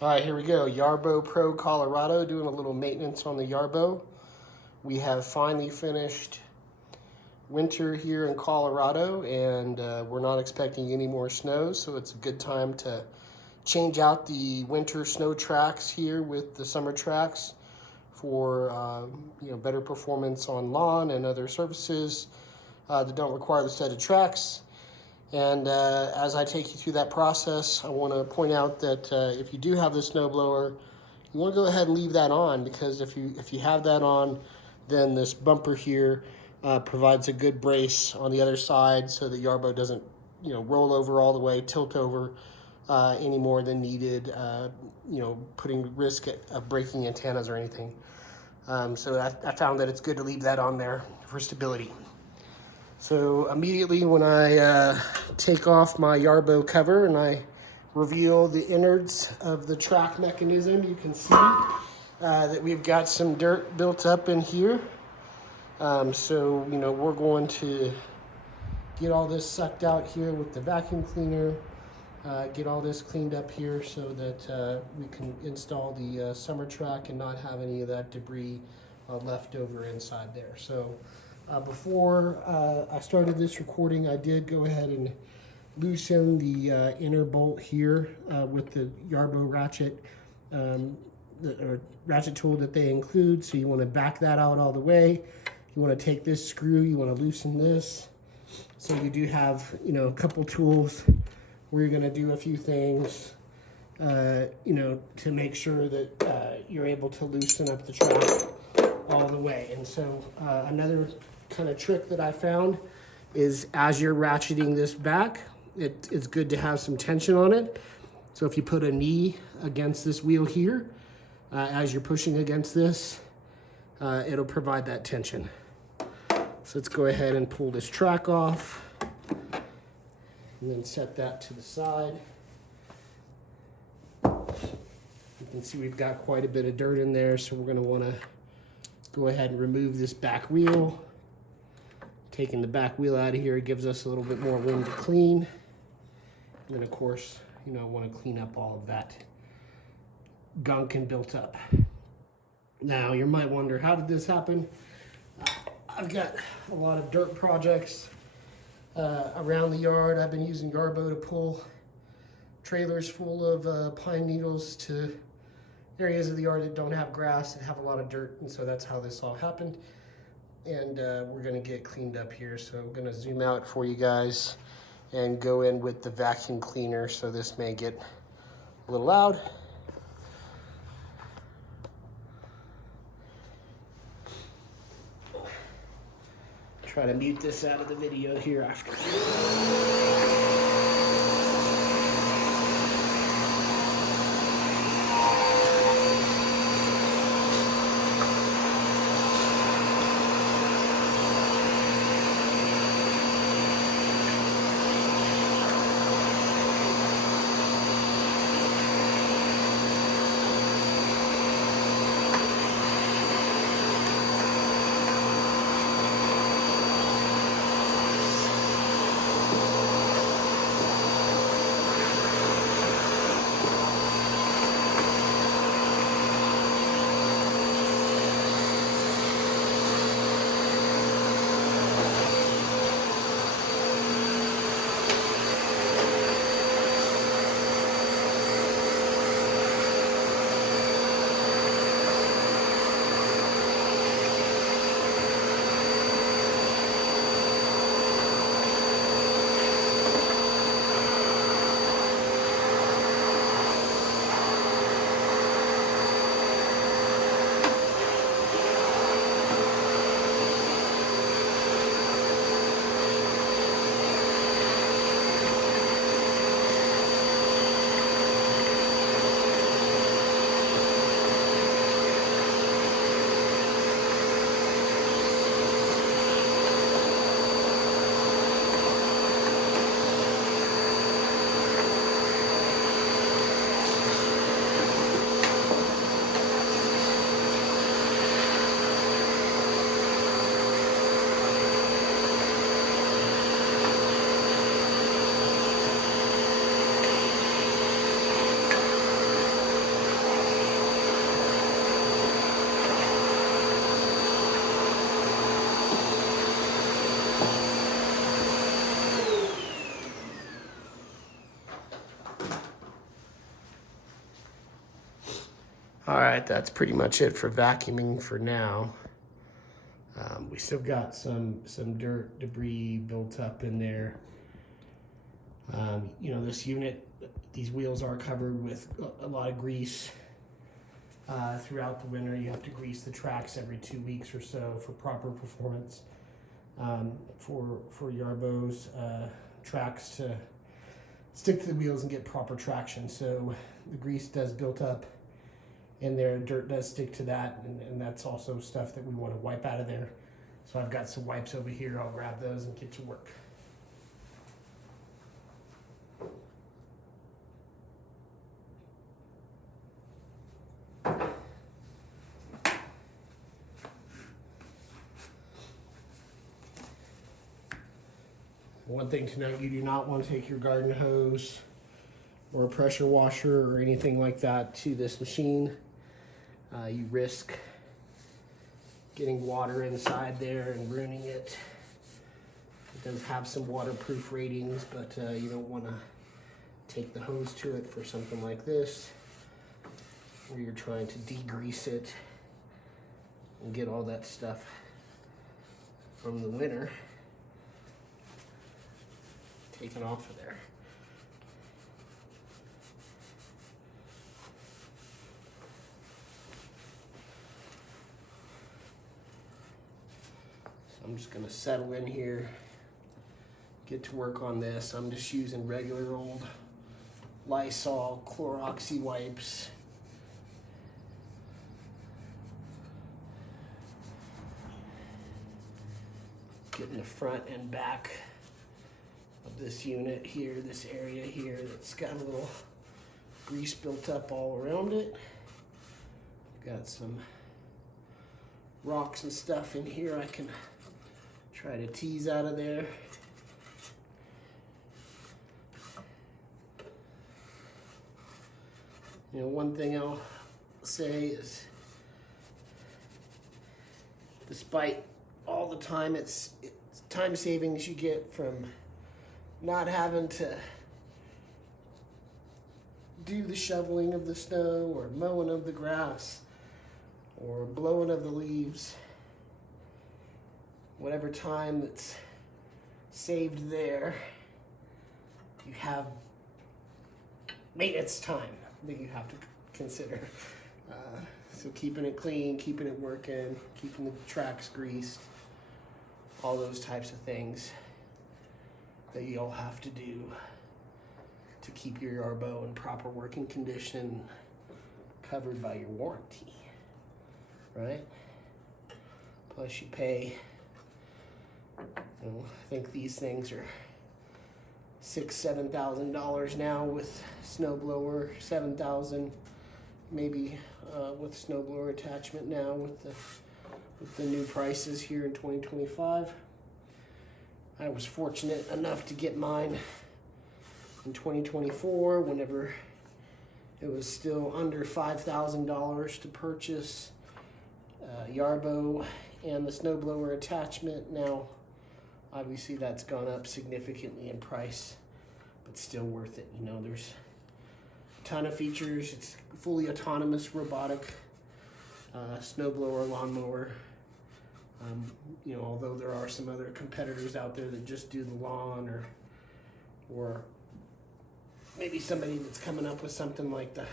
All right, here we go. Yarbo Pro Colorado, doing a little maintenance on the Yarbo. We have finally finished winter here in Colorado, and we're not expecting any more snow, so it's a good time to change out the winter snow tracks here with the summer tracks for better performance on lawn and other surfaces that don't require the studded tracks. And as I take you through that process, I want to point out that if you do have the snowblower, you want to go ahead and leave that on, because if you have that on, then this bumper here provides a good brace on the other side, so the Yarbo doesn't roll over all the way, tilt over any more than needed, putting risk of breaking antennas or anything. So I found that it's good to leave that on there for stability. So immediately when I take off my Yarbo cover and I reveal the innards of the track mechanism, you can see that we've got some dirt built up in here. So we're going to get all this sucked out here with the vacuum cleaner, get all this cleaned up here so that we can install the summer track and not have any of that debris left over inside there. So before I started this recording, I did go ahead and loosen the inner bolt here with the Yarbo ratchet, ratchet tool that they include. So you want to back that out all the way. You want to take this screw, you want to loosen this. So you do have, a couple tools where you're going to do a few things, to make sure that you're able to loosen up the track all the way. And so another kind of trick that I found is, as you're ratcheting this back, it's good to have some tension on it. So if you put a knee against this wheel here, as you're pushing against this, it'll provide that tension. So let's go ahead and pull this track off and then set that to the side. You can see we've got quite a bit of dirt in there, so we're going to want to go ahead and remove this back wheel. Taking the back wheel out of here gives us a little bit more room to clean. And then of course, I want to clean up all of that gunk and built up. Now you might wonder, how did this happen? I've got a lot of dirt projects around the yard. I've been using Yarbo to pull trailers full of pine needles to areas of the yard that don't have grass, that have a lot of dirt, and so that's how this all happened. And we're gonna get cleaned up here. So I'm gonna zoom out for you guys and go in with the vacuum cleaner. So this may get a little loud. Try to mute this out of the video here after. All right, that's pretty much it for vacuuming for now. We still got some dirt debris built up in there. You know, this unit, these wheels are covered with a lot of grease. Throughout the winter, you have to grease the tracks every 2 weeks or so for proper performance. For Yarbo's tracks to stick to the wheels and get proper traction. So the grease does build up in there, dirt does stick to that, and that's also stuff that we want to wipe out of there. So I've got some wipes over here. I'll grab those and get to work. One thing to note, you do not want to take your garden hose or a pressure washer or anything like that to this machine. You risk getting water inside there and ruining it. It does have some waterproof ratings, but you don't want to take the hose to it for something like this, where you're trying to degrease it and get all that stuff from the winter taken off of there. So I'm just gonna settle in here, get to work on this. I'm just using regular old Lysol Cloroxy wipes. Getting the front and back of this unit here, this area here that's got a little grease built up all around it. Got some rocks and stuff in here I can try to tease out of there. You know, one thing I'll say is, despite all the time it's time savings you get from not having to do the shoveling of the snow or mowing of the grass or blowing of the leaves, whatever time that's saved there, you have maintenance time that you have to consider. So keeping it clean, keeping it working, keeping the tracks greased, all those types of things that you'll have to do to keep your Yarbo in proper working condition, covered by your warranty, right? Plus you pay, you know, I think these things are $6,000–7,000 now with snowblower, $7,000 maybe with snowblower attachment now with the new prices here in 2025. I was fortunate enough to get mine in 2024 whenever it was still under $5,000 to purchase Yarbo and the snowblower attachment. Now, obviously that's gone up significantly in price, but still worth it. You know, there's a ton of features. It's fully autonomous robotic snowblower, lawnmower. You know, although there are some other competitors out there that just do the lawn, or maybe somebody that's coming up with something like the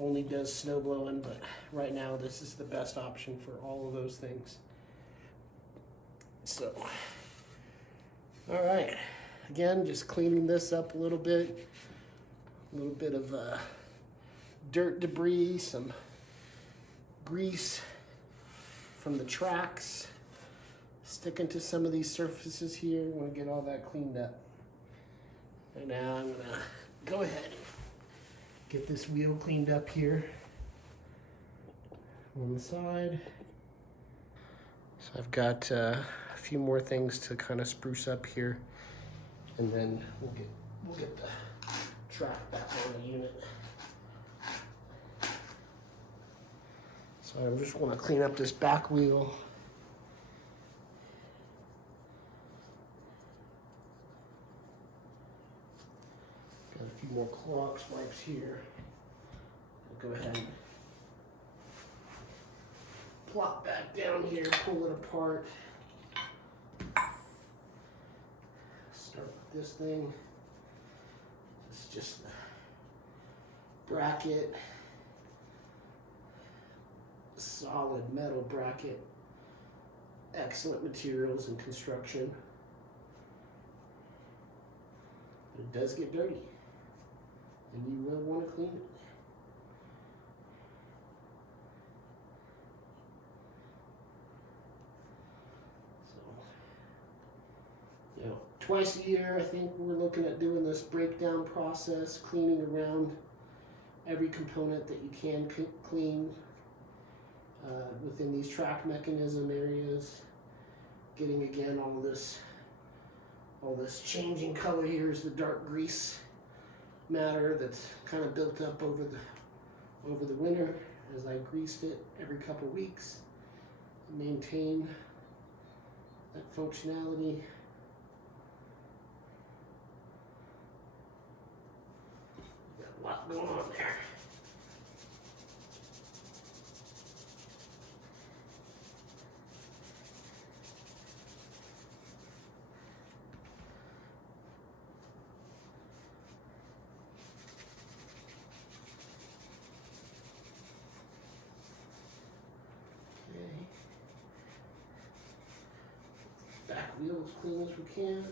only does snow blowing, but right now this is the best option for all of those things. So, all right, again, just cleaning this up a little bit of dirt debris, some grease from the tracks sticking to some of these surfaces here. I want to get all that cleaned up. And now I'm gonna go ahead and get this wheel cleaned up here on the side. So I've got a few more things to kind of spruce up here, and then we'll get the track back on the unit. So I just want to clean up this back wheel. Got a few more Clorox wipes here. I'll go ahead and plop back down here, pull it apart. Start with this thing. It's just the bracket, solid metal bracket, excellent materials and construction. But it does get dirty, and you will want to clean it. Twice a year, I think we're looking at doing this breakdown process, cleaning around every component that you can clean within these track mechanism areas. Getting again all this changing color here is the dark grease matter that's kind of built up over the winter as I greased it every couple weeks. Maintain that functionality. Got a lot going on there. Back wheels clean as we can.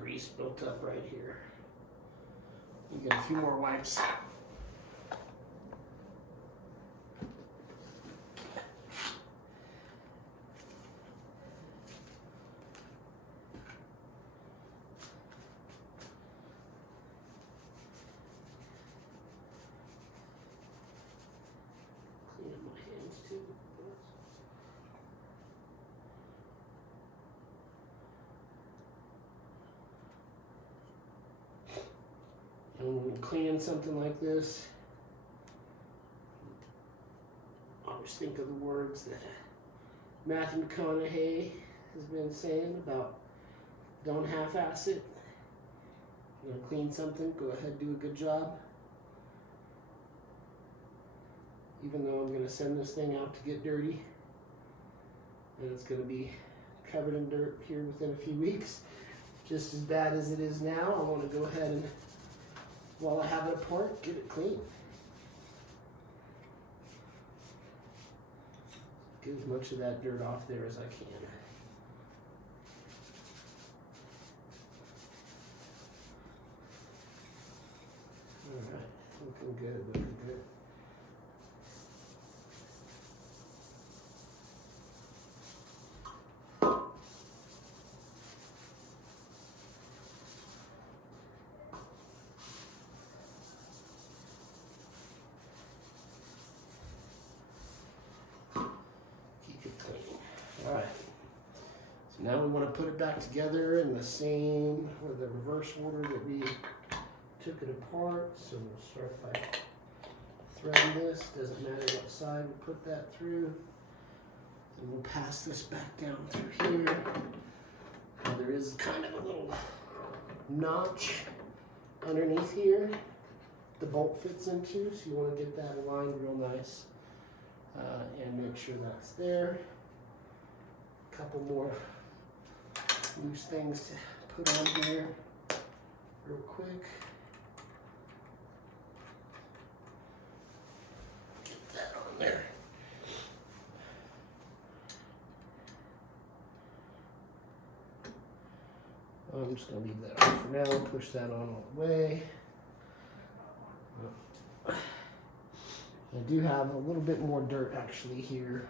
Grease built up right here. You get a few more wipes. Clean up my hands too. And when cleaning something like this, I always think of the words that Matthew McConaughey has been saying about don't half-ass it. You're gonna clean something, go ahead, do a good job. Even though I'm gonna send this thing out to get dirty, and it's gonna be covered in dirt here within a few weeks, just as bad as it is now, I wanna go ahead and, while I have it apart, get it clean. Get as much of that dirt off there as I can. Alright, looking good, looking good. Alright, so now we want to put it back together in the same, or the reverse order that we took it apart. So we'll start by threading this, doesn't matter what side we put that through. And we'll pass this back down through here. Now there is kind of a little notch underneath here the bolt fits into, so you want to get that aligned real nice and make sure that's there. Couple more loose things to put on here real quick. Get that on there. I'm just going to leave that on for now, push that on all the way. I do have a little bit more dirt actually here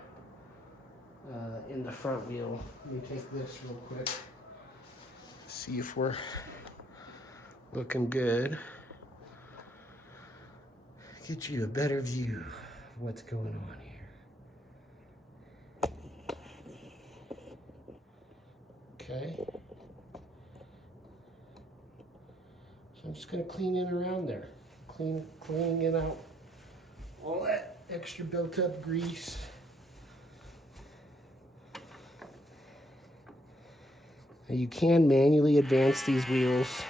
in the front wheel. Let me take this real quick. See if we're looking good. Get you a better view of what's going on here. Okay. So I'm just gonna clean it around there. Cleaning it out. All that extra built up grease. Now you can manually advance these wheels.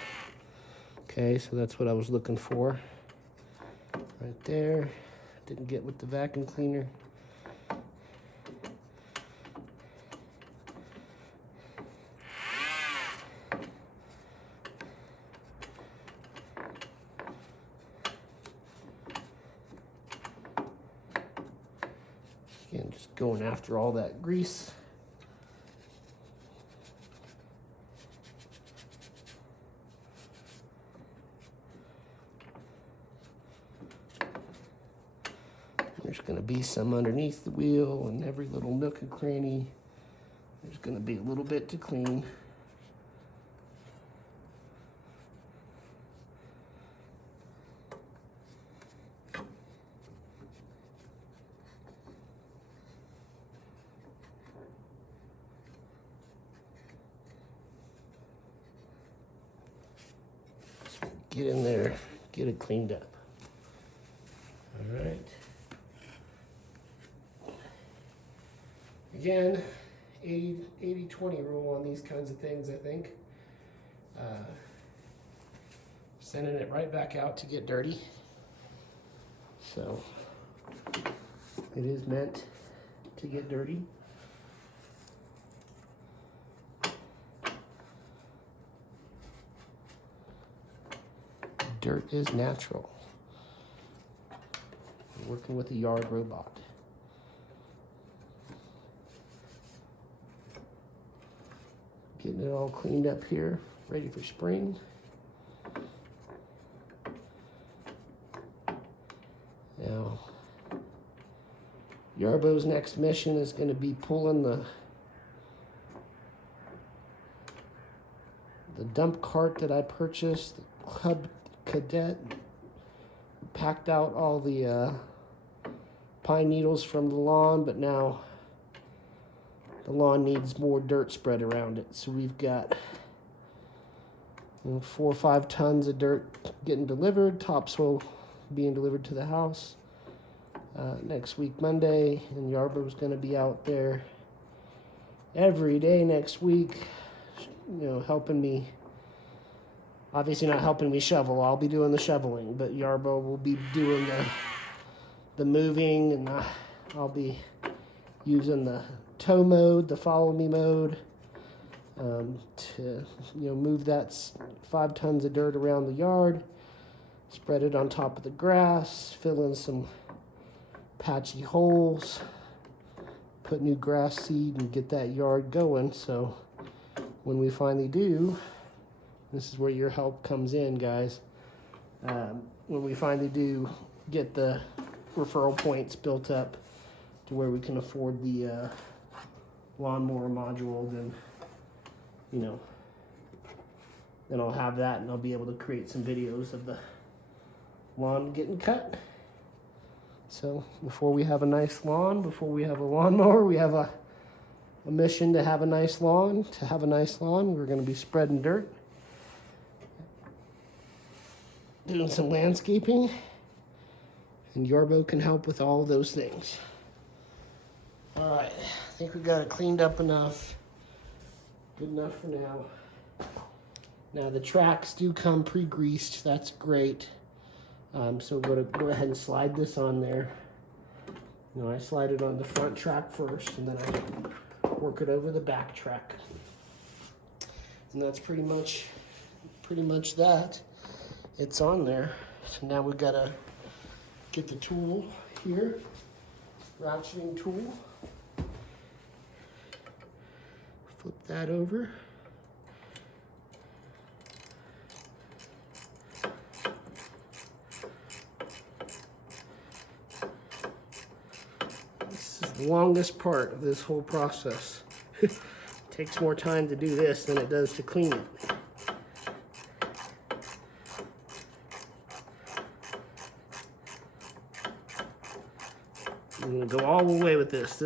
Okay, so that's what I was looking for. Right there. Didn't get with the vacuum cleaner. Again, just going after all that grease. There's going to be some underneath the wheel and every little nook and cranny. There's going to be a little bit to clean. So get in there, get it cleaned up. All right. Again, 80-20 rule on these kinds of things, I think. Sending it right back out to get dirty. So it is meant to get dirty. Dirt is natural. We're working with a yard robot. Getting it all cleaned up here, ready for spring. Now, Yarbo's next mission is going to be pulling the dump cart that I purchased, the Club Cadet. Packed out all the pine needles from the lawn, but now the lawn needs more dirt spread around it. So we've got 4 or 5 tons of dirt getting delivered, topsoil being delivered to the house next week, Monday, and Yarbo's going to be out there every day next week, helping me. Obviously not helping me shovel. I'll be doing the shoveling, but Yarbo will be doing the moving, and I'll be using the tow mode, the follow me mode, to move that 5 tons of dirt around the yard, spread it on top of the grass, fill in some patchy holes, put new grass seed, and get that yard going. So when we finally do, this is where your help comes in, guys. When we finally do get the referral points built up to where we can afford the lawnmower module, then then I'll have that, and I'll be able to create some videos of the lawn getting cut. So before we have a nice lawn, before we have a lawnmower, we have a mission to have a nice lawn. To have a nice lawn, we're going to be spreading dirt, doing some landscaping, and Yarbo can help with all those things. All right, I think we got it cleaned up enough. Good enough for now. Now the tracks do come pre-greased. That's great. So we're going to go ahead and slide this on there. I slide it on the front track first, and then I work it over the back track. And that's pretty much that. It's on there. So now we've got to get the tool here, ratcheting tool. Flip that over. This is the longest part of this whole process. Takes more time to do this than it does to clean it. I'm going to go all the way with this.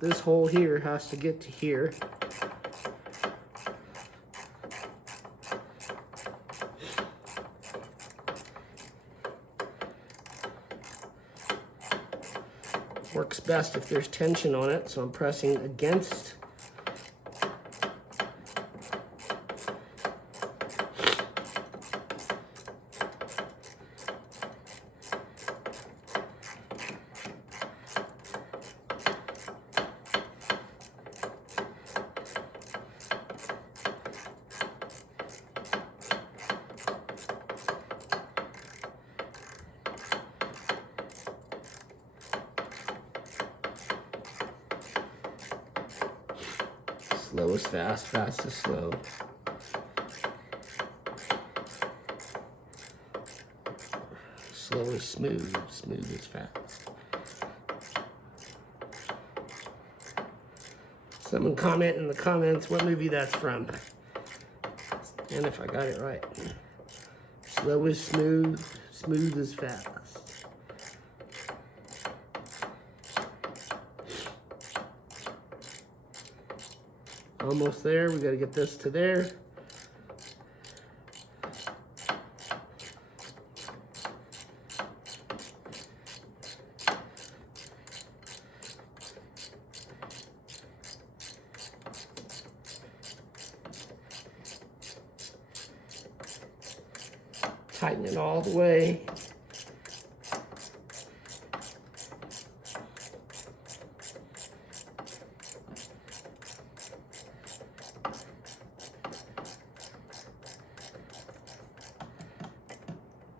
This hole here has to get to here. Works best if there's tension on it, so I'm pressing against. Slow is fast, fast is slow. Slow is smooth, smooth is fast. Someone comment in the comments what movie that's from. And if I got it right. Slow is smooth, smooth is fast. Almost there, we gotta get this to there. Tighten it all the way.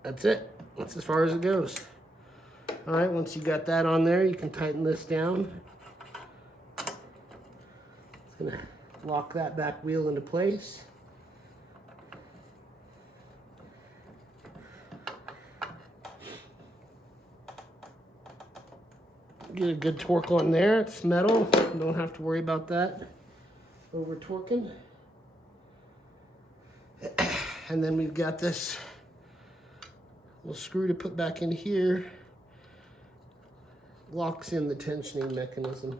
That's it. That's as far as it goes. All right, once you got that on there, you can tighten this down. It's gonna lock that back wheel into place. Get a good torque on there. It's metal. Don't have to worry about that over torquing. And then we've got this little screw to put back in here. Locks in the tensioning mechanism.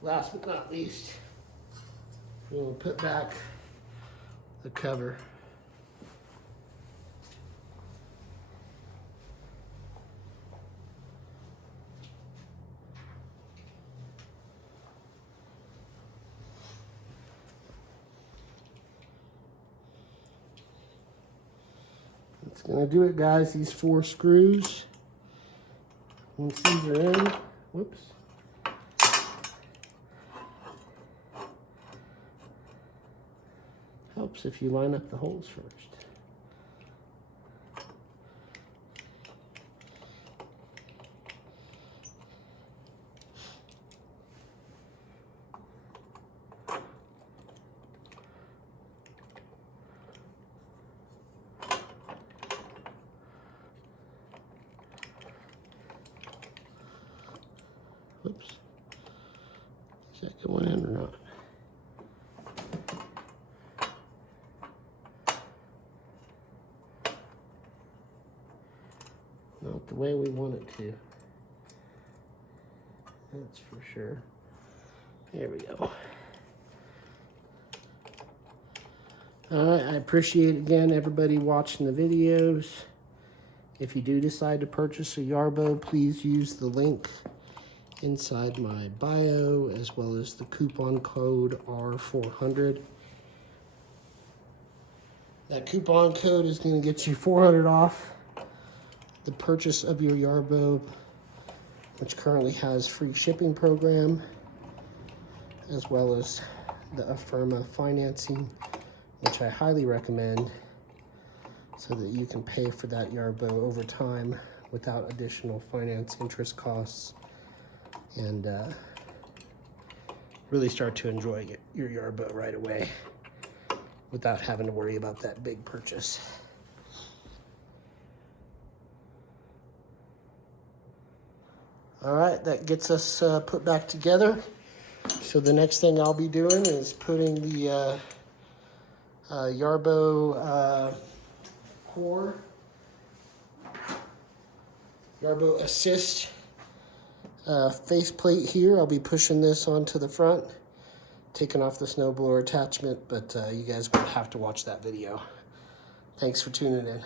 Last but not least, we'll put back the cover. It's gonna do it, guys. These 4 screws. Once these are in, whoops. Helps if you line up the holes first. Whoops. Is that going in or not? Not the way we want it to. That's for sure. There we go. I appreciate again everybody watching the videos. If you do decide to purchase a Yarbo, please use the link inside my bio, as well as the coupon code R400. That coupon code is going to get you $400 off the purchase of your Yarbo, which currently has free shipping program, as well as the Affirma financing, which I highly recommend, so that you can pay for that Yarbo over time without additional finance interest costs, and really start to enjoy your Yarbo right away without having to worry about that big purchase. All right, that gets us put back together. So the next thing I'll be doing is putting the Yarbo core, Yarbo assist faceplate here. I'll be pushing this onto the front, taking off the snowblower attachment, but you guys won't have to watch that video. Thanks for tuning in.